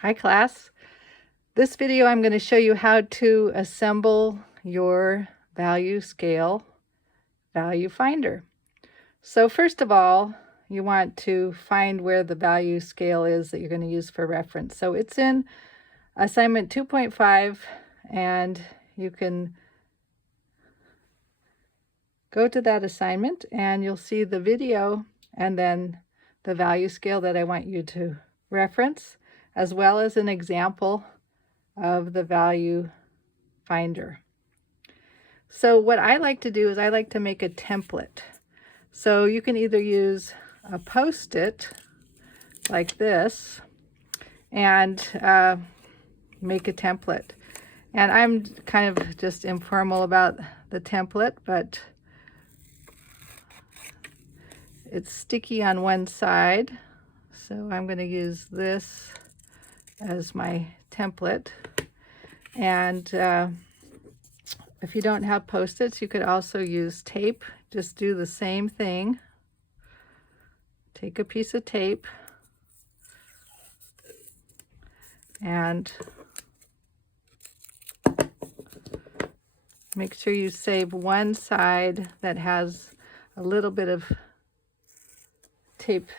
Hi class. This video I'm going to show you how to assemble your value scale value finder. So first of all, you want to find where the value scale is that you're going to use for reference. So it's in assignment 2.5 and you can go to that assignment and you'll see the video and then the value scale that I want you to reference, as well as an example of the value finder. So what I like to do is I like to make a template. So you can either use a Post-it like this and make a template. And I'm kind of just informal about the template, but it's sticky on one side. So I'm going to use this as my template. And if you don't have Post-its, you could also use tape. Just do the same thing. Take a piece of tape and make sure you save one side that has a little bit of tape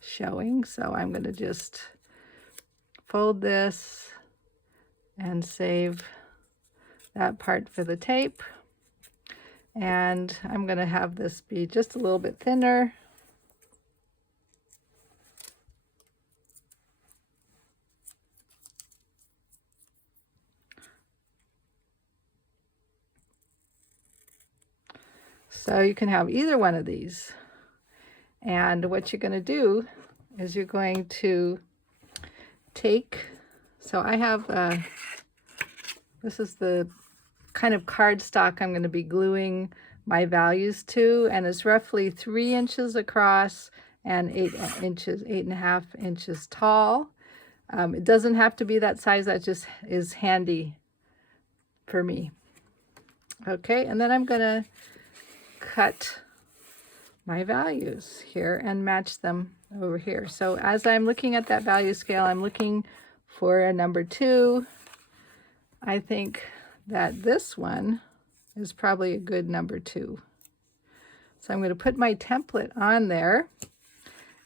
showing. So I'm going to just fold this and save that part for the tape. And I'm going to have this be just a little bit thinner. So you can have either one of these. And what you're going to do is you're going to take, so I have, this is the kind of cardstock I'm going to be gluing my values to, and it's roughly 3 inches across and 8.5 inches tall. It doesn't have to be that size, that just is handy for me. Okay, and then I'm going to cut my values here and match them over here. So as I'm looking at that value scale, I'm looking for a number 2. I think that this one is probably a good number 2. So I'm going to put my template on there,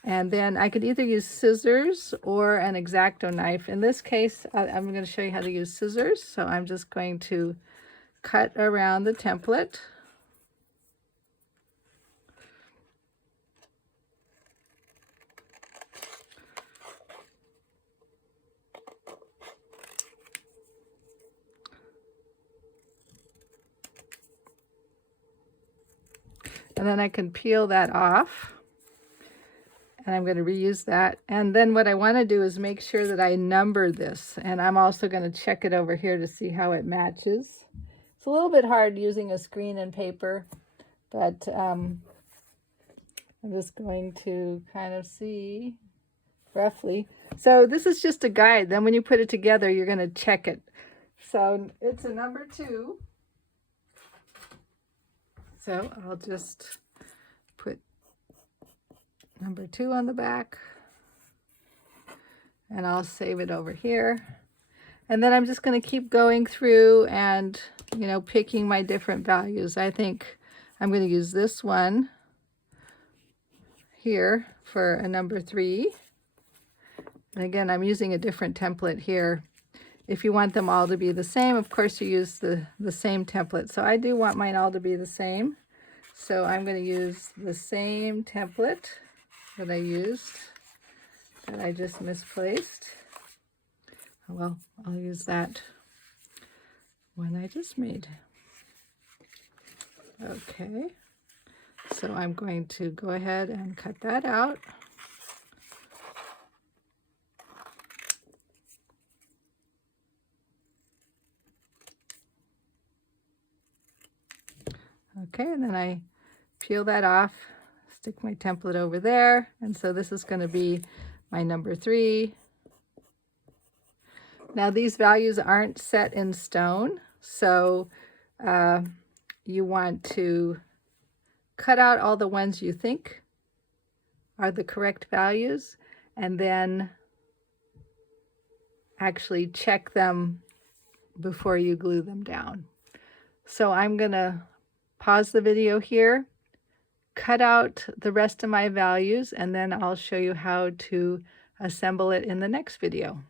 and then I could either use scissors or an X-Acto knife. In this case, I'm going to show you how to use scissors. So I'm just going to cut around the template. And then I can peel that off, and I'm going to reuse that. And then what I want to do is make sure that I number this, and I'm also going to check it over here to see how it matches. It's a little bit hard using a screen and paper, but I'm just going to kind of see roughly. So this is just a guide. Then when you put it together, you're going to check it. So it's a number 2. So I'll just put number 2 on the back, and I'll save it over here. And then I'm just going to keep going through and, you know, picking my different values. I think I'm going to use this one here for a number 3. And again, I'm using a different template here. If you want them all to be the same, of course you use the same template. So I do want mine all to be the same. So I'm going to use the same template that I used, that I just misplaced. Well, I'll use that one I just made. Okay, so I'm going to go ahead and cut that out. Okay, and then I peel that off, stick my template over there, and so this is going to be my number 3. Now these values aren't set in stone, so you want to cut out all the ones you think are the correct values, and then actually check them before you glue them down. So I'm going to pause the video here, cut out the rest of my values, and then I'll show you how to assemble it in the next video.